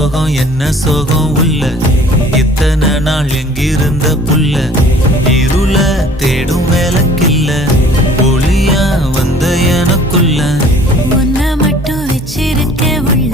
சோகம் என்ன சோகம் உள்ள இத்தனை நாள் எங்கிருந்த புல்ல இருள தேடும் வேலைக்கில்ல ஒளியா வந்த எனக்குள்ள உன்னை மட்டும் வச்சிருக்க உள்ள